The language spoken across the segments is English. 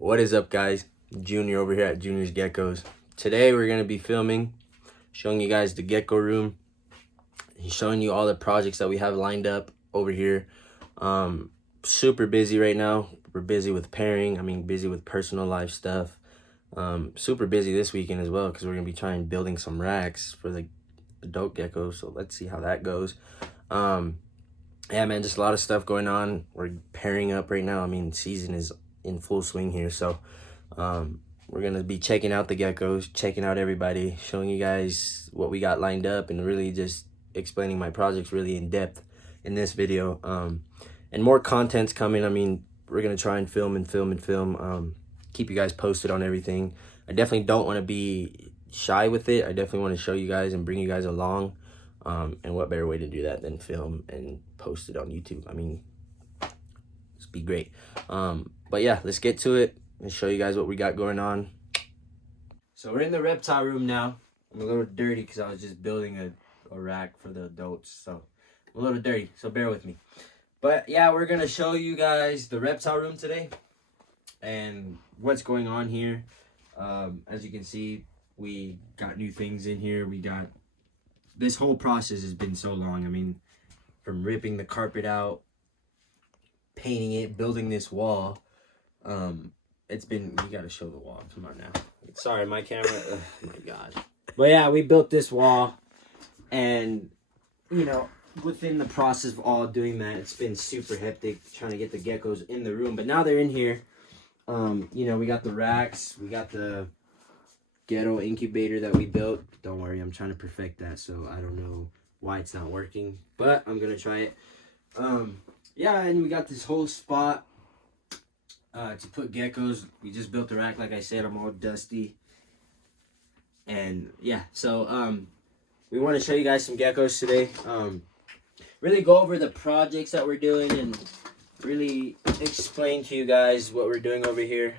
What is up, guys? Junior over here at Junior's Geckos. Today we're going to be filming, showing you guys the gecko room, and showing you all the projects that we have lined up over here. Super busy right now. We're busy with pairing, busy with personal life stuff. Super busy this weekend as well because we're going to be trying building some racks for the adult geckos. So let's see how that goes. Yeah, man, just a lot of stuff going on. We're pairing up right now. Season is in full swing here, so we're gonna be checking out the geckos, checking out everybody, showing you guys what we got lined up, and really just explaining my projects really in depth in this video. And more content's coming. We're gonna try and film. Keep you guys posted on everything. I definitely don't want to be shy with it. I definitely want to show you guys and bring you guys along. And what better way to do that than film and post it on YouTube? It's be great. But yeah, let's get to it and show you guys what we got going on. So we're in the reptile room now. I'm a little dirty because I was just building a rack for the adults, so I'm a little dirty, so bear with me. But yeah, we're gonna show you guys the reptile room today and what's going on here. As you can see, we got new things in here. This whole process has been so long. From ripping the carpet out, painting it, building this wall. It's been, you gotta show the wall. Come on now. Sorry, my camera. Oh my God. But yeah, we built this wall, and within the process of all doing that, it's been super hectic trying to get the geckos in the room. But now they're in here. We got the racks, we got the ghetto incubator that we built. Don't worry, I'm trying to perfect that, so I don't know why it's not working, but I'm gonna try it. Yeah, and we got this whole spot to put geckos. We just built the rack, like I said. I'm all dusty, and yeah, so we want to show you guys some geckos today. Really go over the projects that we're doing and really explain to you guys what we're doing over here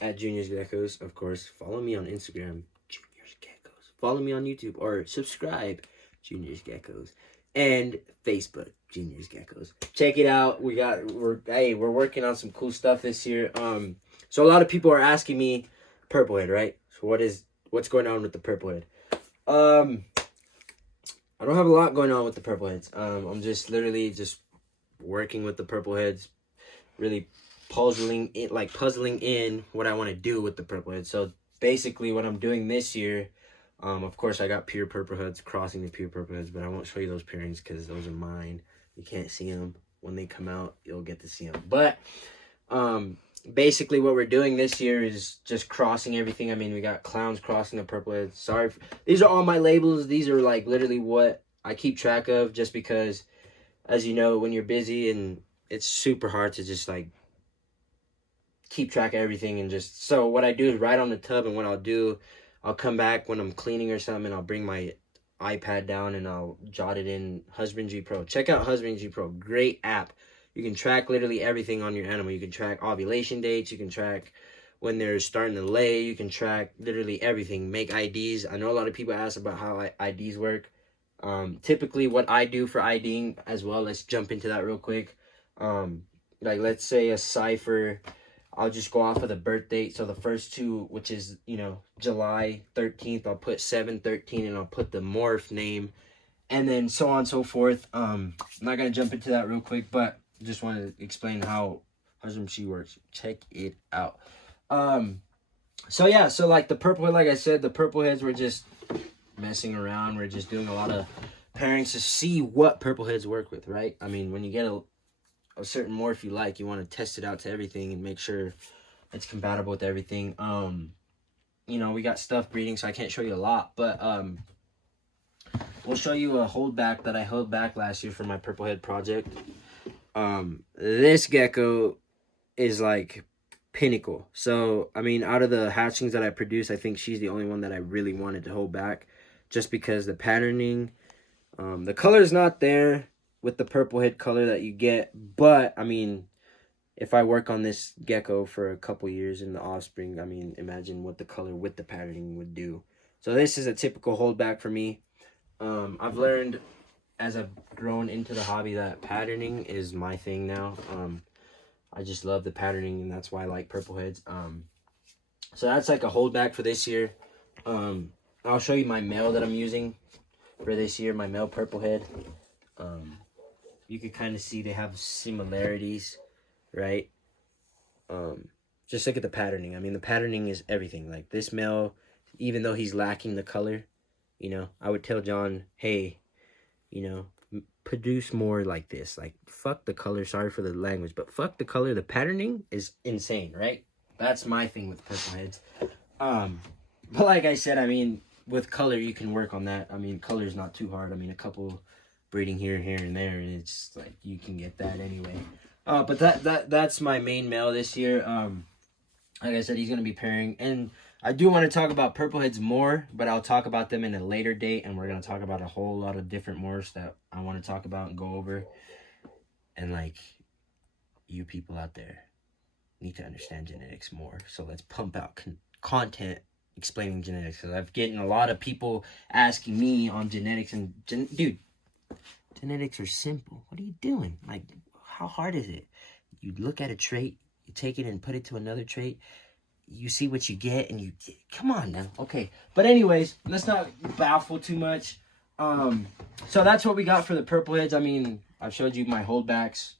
at Junior's Geckos. Of course, follow me on Instagram, Junior's Geckos. Follow me on YouTube or subscribe, Junior's Geckos, and Facebook, Junior's Geckos. Check it out. We're working on some cool stuff this year. So a lot of people are asking me, purple head, right? So what's going on with the purple head? I don't have a lot going on with the purple heads. I'm just literally just working with the purple heads, really puzzling in what I want to do with the purple heads. So basically what I'm doing this year, of course I got pure purple heads crossing the pure purple heads, but I won't show you those pairings because those are mine. You can't see them. When they come out, you'll get to see them. But basically what we're doing this year is just crossing everything. We got clowns crossing the purple heads. Sorry, these are all my labels. These are like literally what I keep track of, just because, as you know, when you're busy and it's super hard to just like keep track of everything. And just, so what I do is write on the tub, and what I'll come back when I'm cleaning or something, and I'll bring my iPad down and I'll jot it in Husbandry Pro. Check out Husbandry Pro. Great app. You can track literally everything on your animal. You can track ovulation dates. You can track when they're starting to lay. You can track literally everything. Make IDs. I know a lot of people ask about how IDs work. Typically what I do for IDing as well, let's jump into that real quick. Like let's say a Cypher, I'll just go off of the birth date. So the first two, which is, July 13th, I'll put 7/13 and I'll put the morph name, and then so on and so forth. I'm not going to jump into that real quick, but just want to explain how husbandry works. Check it out. So yeah, so like the purple head, like I said, the purple heads, we're just messing around. We're just doing a lot of pairings to see what purple heads work with, right? When you get a certain morph you like, you want to test it out to everything and make sure it's compatible with everything. We got stuff breeding, so I can't show you a lot, but we'll show you a holdback that I held back last year for my purple head project. This gecko is like pinnacle. So out of the hatchlings that I produced, I think she's the only one that I really wanted to hold back, just because the patterning, the color is not there with the purple head color that you get. But if I work on this gecko for a couple years in the offspring, imagine what the color with the patterning would do. So this is a typical holdback for me. I've learned as I've grown into the hobby that patterning is my thing now. I just love the patterning, and that's why I like purple heads. So that's like a holdback for this year. I'll show you my male that I'm using for this year, my male purple head. You can kind of see they have similarities, right? Just look at the patterning. I mean, the patterning is everything. Like this male, even though he's lacking the color, you know, I would tell John, hey, you know, produce more like this. Like, fuck the color. Sorry for the language, but fuck the color. The patterning is insane, right? That's my thing with purple heads. But like I said, I mean, with color, you can work on that. I mean, color is not too hard. I mean, a couple breeding here, and there, and it's like you can get that anyway. But that's my main male this year. Like I said, he's gonna be pairing, and I do want to talk about purple heads more, but I'll talk about them in a later date, and we're gonna talk about a whole lot of different morphs that I want to talk about and go over. And like, you people out there need to understand genetics more, so let's pump out content explaining genetics, because I've getting a lot of people asking me on genetics, and dude, genetics are simple. What are you doing? Like, how hard is it? You look at a trait, you take it and put it to another trait, you see what you get, and you come on now. Okay, but anyways, let's not baffle too much. So that's what we got for the purple heads. I mean, I've showed you my holdbacks.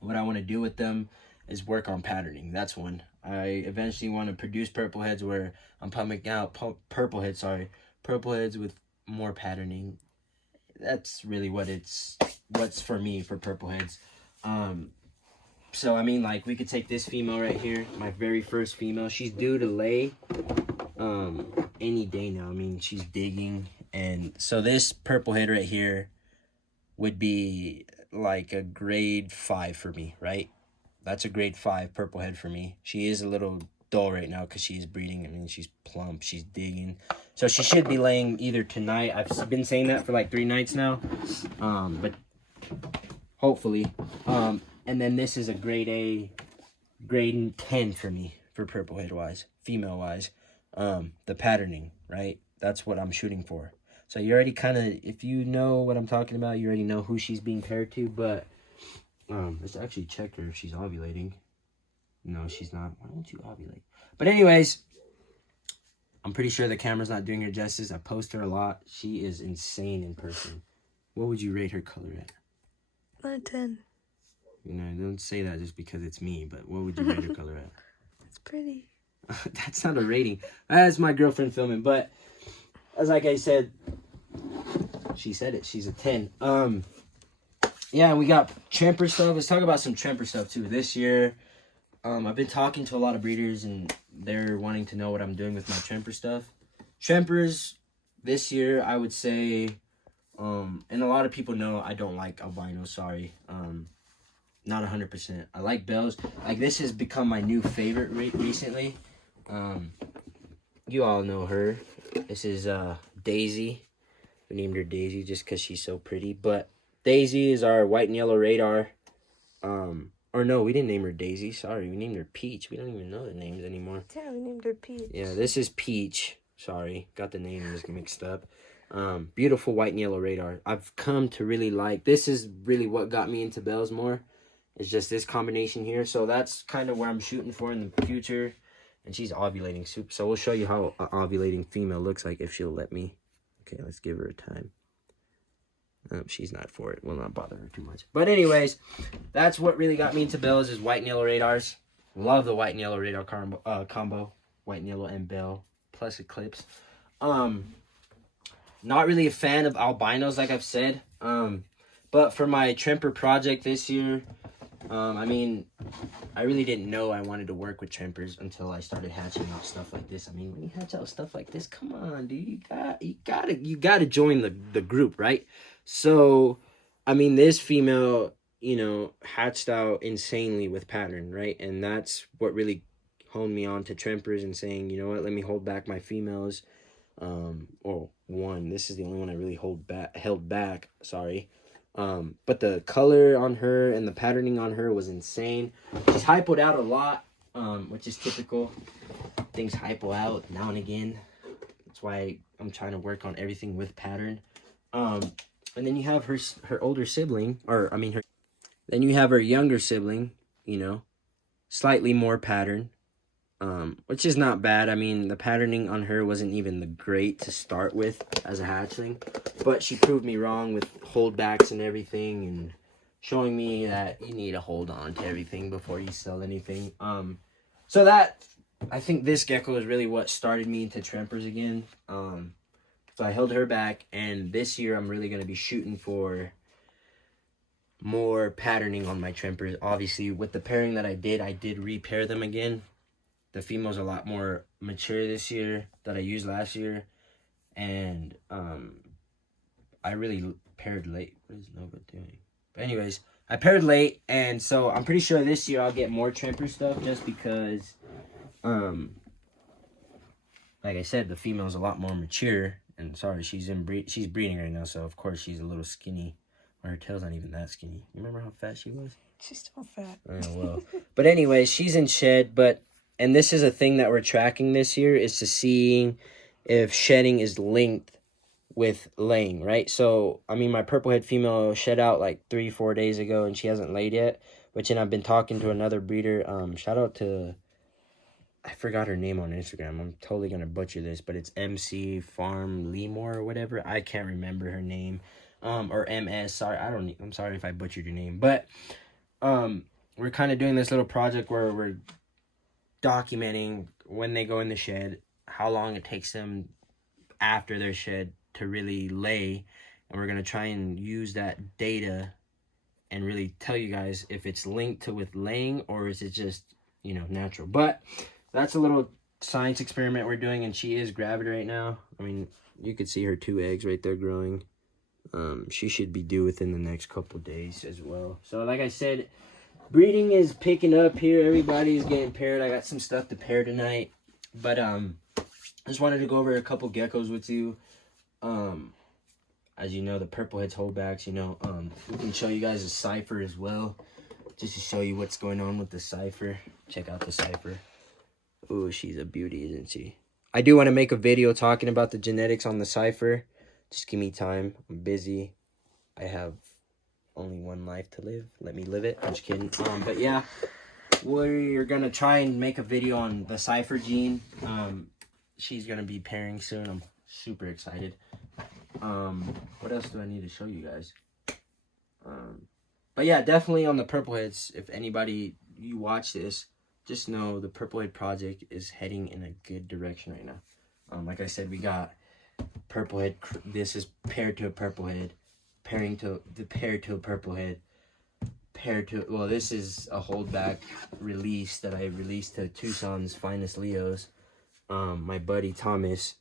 What I want to do with them is work on patterning. That's one. I eventually want to produce purple heads where I'm pumping out purple heads with more patterning. That's really what's for me for purple heads. So I mean, like, we could take this female right here, my very first female. She's due to lay any day now. I mean, she's digging, and so this purple head right here would be like a grade 5 for me, right? That's a grade 5 purple head for me. She is a little dull right now because she's breeding. I mean, she's plump, she's digging. So she should be laying either tonight. I've been saying that for like 3 nights now. But hopefully. And then this is a grade A, grade 10 for me, for purple head wise, female wise. The patterning, right? That's what I'm shooting for. So you already kind of, if you know what I'm talking about, you already know who she's being paired to. But let's actually check her if she's ovulating. No, she's not. Why don't you ovulate? But anyways, I'm pretty sure the camera's not doing her justice. I post her a lot. She is insane in person. What would you rate her color at? 9/10. You know, don't say that just because it's me, but what would you rate her color at? It's pretty. That's not a rating. That's my girlfriend filming. But as like I said, she said it. She's a 10. Yeah, we got Tremper stuff. Let's talk about some Tremper stuff too. This year, I've been talking to a lot of breeders, and they're wanting to know what I'm doing with my Tremper stuff. Trempers this year, I would say, and a lot of people know I don't like albino. Sorry. Not 100%. I like bells. Like, this has become my new favorite recently. You all know her. This is Daisy. We named her Daisy just because she's so pretty. But Daisy is our white and yellow radar. Or no, we didn't name her Daisy. Sorry, we named her Peach. We don't even know the names anymore. Yeah, we named her Peach. Yeah, this is Peach. Sorry, got the names mixed up. Beautiful white and yellow radar. I've come to really like. This is really what got me into bells more. It's just this combination here. So that's kind of where I'm shooting for in the future. And she's ovulating soup. So we'll show you how an ovulating female looks like if she'll let me. Okay, let's give her a time. She's not for it. Will not bother her too much. But anyways, that's what really got me into bells is white and yellow radars. Love the white and yellow radar combo. White and yellow and bell plus eclipse. Not really a fan of albinos, like I've said. But for my Tremper project this year, I mean, I really didn't know I wanted to work with Trempers until I started hatching out stuff like this. I mean, when you hatch out stuff like this, come on, dude, you gotta join the group, right? So, I mean, this female, you know, hatched out insanely with pattern, right? And that's what really honed me on to Trempers and saying, you know what, let me hold back my females. This is the only one I really held back, sorry. But the color on her and the patterning on her was insane. She's hypoed out a lot, which is typical. Things hypo out now and again. That's why I'm trying to work on everything with pattern. And then you have her older sibling, then you have her younger sibling, you know, slightly more pattern, which is not bad. I mean, the patterning on her wasn't even the great to start with as a hatchling, but she proved me wrong with holdbacks and everything, and showing me that you need to hold on to everything before you sell anything. So that, I think this gecko is really what started me into Trempers again. So I held her back, and this year I'm really going to be shooting for more patterning on my Trempers. Obviously, with the pairing that I did repair them again. The female's a lot more mature this year that I used last year, and I really paired late. What is Nova doing? But anyways, I paired late, and so I'm pretty sure this year I'll get more Tremper stuff just because, like I said, the female's a lot more mature. And sorry, she's breeding right now, so of course she's a little skinny. Her tail's not even that skinny. You remember how fat she was? She's still fat. Oh, well. But anyway, she's in shed, and this is a thing that we're tracking this year, is to seeing if shedding is linked with laying, right? So, I mean, my purple head female shed out like 3-4 days ago, and she hasn't laid yet, which, and I've been talking to another breeder. Shout out to, I forgot her name on Instagram. I'm totally going to butcher this, but it's MC Farm Lemore or whatever. I can't remember her name. Or MS, sorry, I'm sorry if I butchered your name, but, we're kind of doing this little project where we're documenting when they go in the shed, how long it takes them after their shed to really lay, and we're going to try and use that data and really tell you guys if it's linked to with laying, or is it just, you know, natural. But that's a little science experiment we're doing, and she is gravid right now. I mean, you could see her 2 eggs right there growing. She should be due within the next couple days as well. So like I said, breeding is picking up here. Everybody's getting paired. I got some stuff to pair tonight. But just wanted to go over a couple geckos with you. As you know, the purple heads holdbacks, you know, we can show you guys a Cypher as well, just to show you what's going on with the Cypher. Check out the Cypher. Ooh, she's a beauty, isn't she? I do want to make a video talking about the genetics on the Cypher. Just give me time. I'm busy. I have only one life to live. Let me live it. I'm just kidding. But yeah, we're gonna try and make a video on the Cypher gene. She's gonna be pairing soon. I'm super excited. What else do I need to show you guys? But yeah, definitely on the purple heads. If anybody you watch this, just know the purple head project is heading in a good direction right now. Like I said, we got purple head. This is paired to a purple head, paired to a purple head, paired to, well, this is a holdback release that I released to Tucson's finest Leos. My buddy Thomas,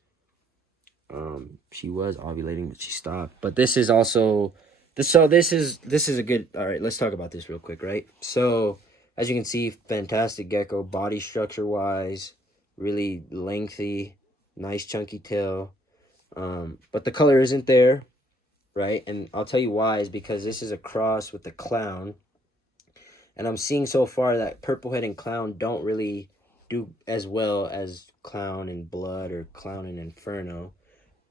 she was ovulating, but she stopped. But this is also this. So this is a good. All right, let's talk about this real quick, right? So as you can see, fantastic gecko, body structure wise, really lengthy, nice chunky tail. But the color isn't there, right? And I'll tell you why, is because this is a cross with the clown. And I'm seeing so far that purple head and clown don't really do as well as clown and blood or clown and inferno,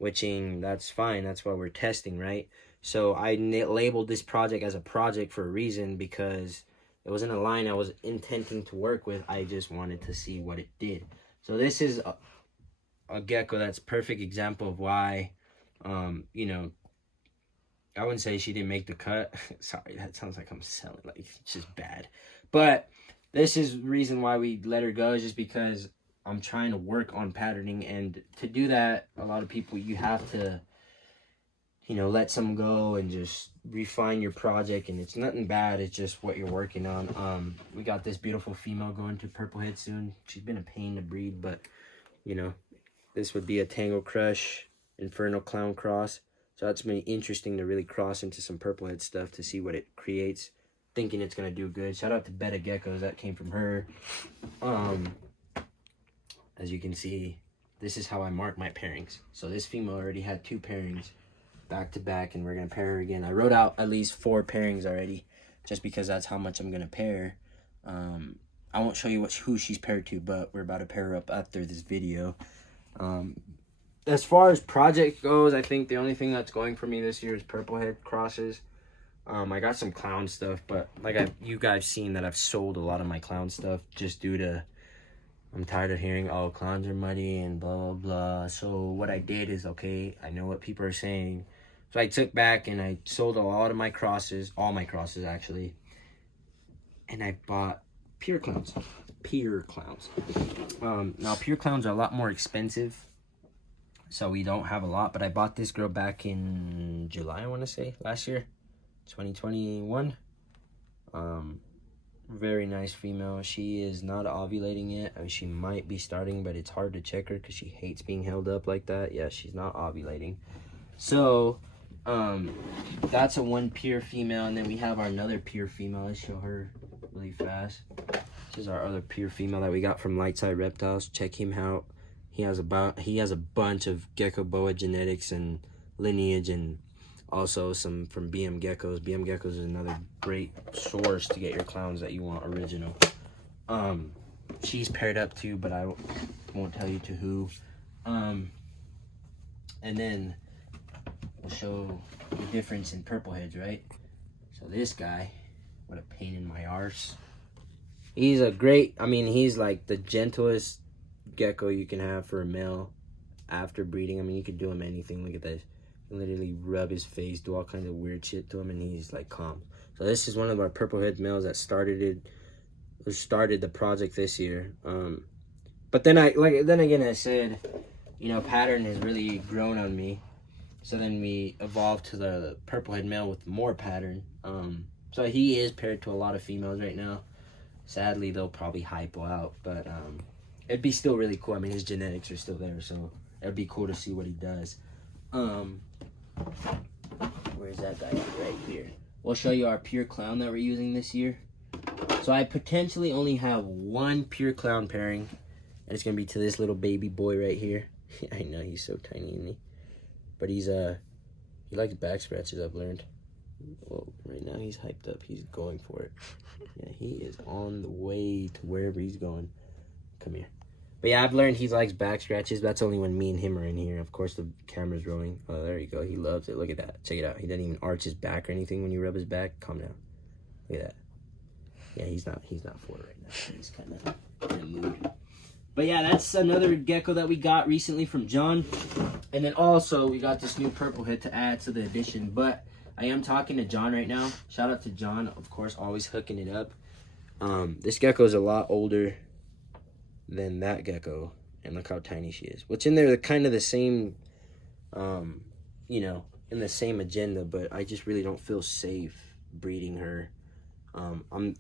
that's fine. That's why we're testing, right? So I labeled this project as a project for a reason, because it wasn't a line I was intending to work with. I just wanted to see what it did. So this is a gecko that's perfect example of why, you know, I wouldn't say she didn't make the cut. Sorry, that sounds like I'm selling, like, it's just bad. But this is the reason why we let her go, is just because I'm trying to work on patterning. And to do that, a lot of people, you have to, you know, let some go and just refine your project. And it's nothing bad. It's just what you're working on. We got this beautiful female going to purple head soon. She's been a pain to breed, but, you know, this would be a Tango Crush Inferno Clown cross. So that's been interesting to really cross into some purple head stuff to see what it creates. Thinking it's going to do good. Shout out to Beta Geckos. That came from her. As you can see, this is how I mark my pairings. So this female already had 2 pairings back to back, and we're going to pair her again. I wrote out at least 4 pairings already, just because that's how much I'm going to pair. I won't show you who she's paired to, but we're about to pair her up after this video. As far as project goes, I think the only thing that's going for me this year is purple head crosses. I got some clown stuff, but like you guys seen that I've sold a lot of my clown stuff just due to I'm tired of hearing, oh, clowns are muddy and blah, blah, blah. So what I did is, okay, I know what people are saying. So I took back and I sold a lot of my crosses, all my crosses actually. And I bought pure clowns. Pure clowns. Now, pure clowns are a lot more expensive. So we don't have a lot. But I bought this girl back in July, I want to say, last year. 2021. Very nice female. She is not ovulating yet. I mean, she might be starting, but it's hard to check her because she hates being held up like that. Yeah, she's not ovulating. So, that's a one pure female, and then we have our another pure female. Let's show her really fast. This is our other pure female that we got from Lightside Reptiles. Check him out. He has a bunch of gecko boa genetics and lineage, and also some from BM Geckos. BM Geckos is another great source to get your clowns that you want original. She's paired up too, but I won't tell you to who. And then we'll show the difference in purple heads, right? So this guy, what a pain in my arse. He's a great, I mean, he's like the gentlest gecko you can have for a male after breeding. I mean, you could do him anything. Look at this. Literally rub his face, do all kinds of weird shit to him, and he's like calm. So this is one of our purple head males that started the project this year. But then again I said, you know, pattern has really grown on me. So then we evolved to the purple head male with more pattern. So he is paired to a lot of females right now. Sadly, they'll probably hypo out, but it'd be still really cool. I mean, his genetics are still there, so it'd be cool to see what he does. Where's that guy at? Right here. We'll show you our pure clown that we're using this year. So I potentially only have one pure clown pairing, and it's gonna be to this little baby boy right here. I know he's so tiny, isn't he? But he likes back scratches, I've learned. Well, right now he's hyped up. He's going for it. Yeah, he is on the way to wherever he's going. Come here. But yeah, I've learned he likes back scratches. That's only when me and him are in here. Of course, the camera's rolling. Oh, there you go. He loves it. Look at that. Check it out. He doesn't even arch his back or anything when you rub his back. Calm down. Look at that. Yeah, he's not for it right now. He's kind of in a mood. But yeah, that's another gecko that we got recently from John. And then also, we got this new purple head to add to the addition. But I am talking to John right now. Shout out to John, of course, always hooking it up. This gecko is a lot older than that gecko, and look how tiny she is. Which in there, they're kind of the same, you know, in the same agenda, but I just really don't feel safe breeding her.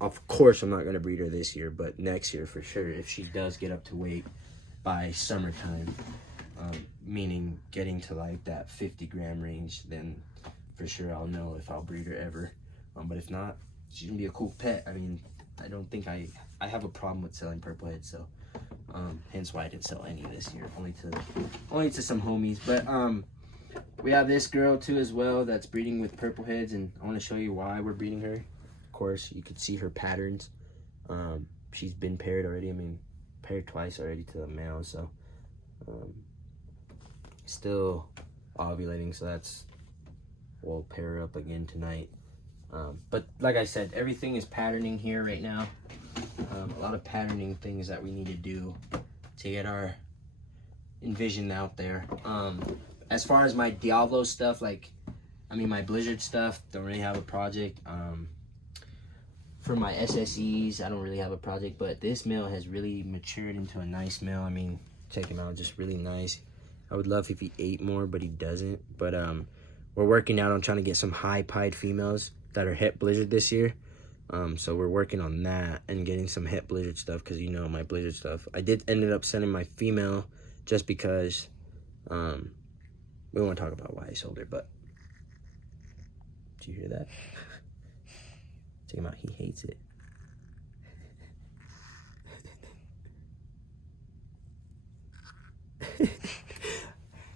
Of course, I'm not gonna breed her this year, but next year for sure. If she does get up to weight by summertime, meaning getting to like that 50-gram range, then for sure I'll know if I'll breed her ever. But if not, she's gonna be a cool pet. I mean, I don't think I have a problem with selling purple heads, so hence why I didn't sell any this year, only to some homies. But we have this girl too as well that's breeding with purple heads, and I want to show you why we're breeding her. Of course, you could see her patterns. She's been paired already. I mean, paired twice already to the male, so still ovulating. So that's, we'll pair her up again tonight. But like I said, everything is patterning here right now. A lot of patterning things that we need to do to get our envision out there. As far as my Diablo stuff, like, I mean, my Blizzard stuff, don't really have a project. For my SSEs, I don't really have a project, but this male has really matured into a nice male. I mean, check him out, just really nice. I would love if he ate more, but he doesn't. But we're working out on trying to get some high pied females that are het Blizzard this year. So we're working on that and getting some het Blizzard stuff, because you know my Blizzard stuff. I ended up sending my female just because we won't talk about why I sold her, but did you hear that? Check him out, he hates it.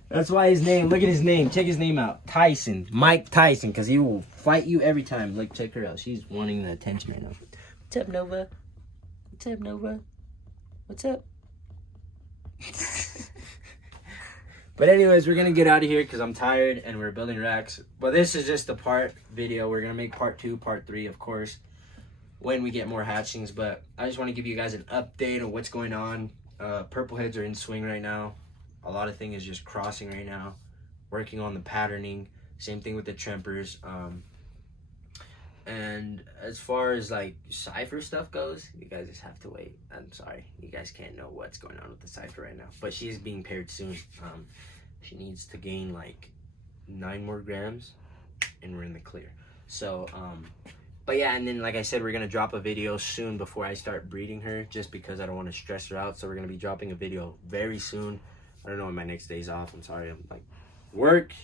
That's why his name, look at his name, check his name out, Tyson, Mike Tyson, because he will fight you every time. Like, check her out, she's wanting the attention right now. What's up, Nova? What's up, Nova? What's up? But anyways, we're gonna get out of here because I'm tired and we're building racks. But this is just a part video. We're gonna make part 2, part 3, of course, when we get more hatchings. But I just want to give you guys an update on what's going on. Purple heads are in swing right now. A lot of things is just crossing right now, working on the patterning. Same thing with the Trempers. And as far as like Cypher stuff goes, you guys just have to wait. I'm sorry, you guys can't know what's going on with the Cypher right now. But she is being paired soon. She needs to gain like 9 more grams, and we're in the clear. So, but yeah, and then like I said, we're gonna drop a video soon before I start breeding her, just because I don't want to stress her out. So we're gonna be dropping a video very soon. I don't know when my next day's off. I'm sorry. I'm like work,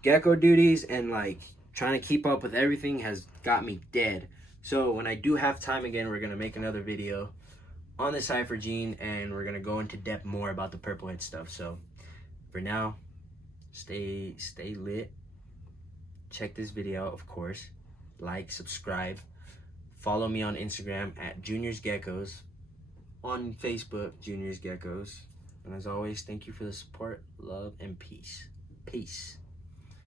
gecko duties, and like trying to keep up with everything has got me dead. So when I do have time again, we're gonna make another video on the Cypher gene, and we're gonna go into depth more about the purple head stuff. So for now, stay lit. Check this video out, of course. Like, subscribe, follow me on Instagram at Juniors Geckos, on Facebook Juniors Geckos, and as always, thank you for the support, love, and peace.